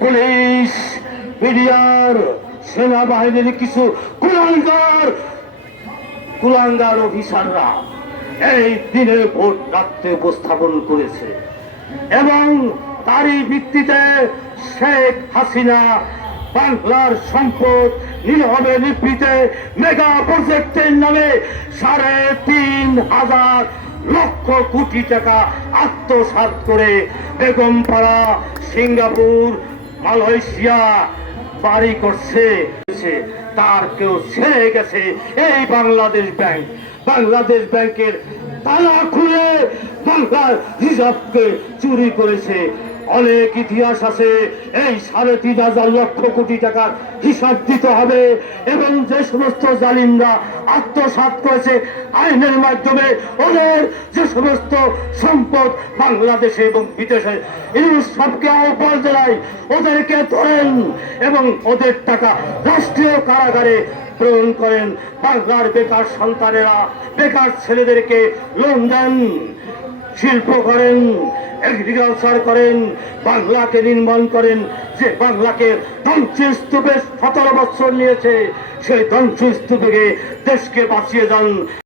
Police, মিডিয়ার, সেনাবাহিনীর কিছু কুলাঙ্গার কুলাঙ্গার অফিসাররা এই দিনে ভোট রাখতে উপস্থাপন করেছে। এবং তারই ভিত্তিতে শেখ হাসিনা বাংলার সম্পদ নীলভাবে নিবৃতে মেগা প্রজেক্টের নামে সাড়ে তিন হাজার লক্ষ কোটি টাকা আত্মসাৎ করে বেগমপাড়া, সিঙ্গাপুর মালয়েশিয়া বাড়ি করছে তার কেউ ছেড়ে গেছে। এই বাংলাদেশ ব্যাংক, বাংলাদেশ ব্যাংকের তালা খুলে বাংলার হিসাবকে চুরি করেছে। অনেক ইতিহাস আছে। এই সাড়ে তিন হাজার লক্ষ কোটি টাকার হিসাব দিতে হবে এবং যে সমস্ত জালিমরা আত্মসাৎ করেছে আইনের মাধ্যমে, ওদের যে সমস্ত সম্পদ বাংলাদেশে এবং বিদেশে, এই সবকে আহ্বান জানাই ওদেরকে ধরেন এবং ওদের টাকা রাষ্ট্রীয় কারাগারে প্রেরণ করেন। বাংলার বেকার সন্তানেরা, বেকার ছেলেদেরকে লোন দেন। শিল্প করেন এগ্রিকালচার করেন, বাংলাকে নির্মাণ করেন, যে বাংলাকে ধ্বংসের স্তূপে সতেরো বছর নিয়েছে, সেই ধ্বংসস্তূপে দেশকে বাঁচিয়ে যান।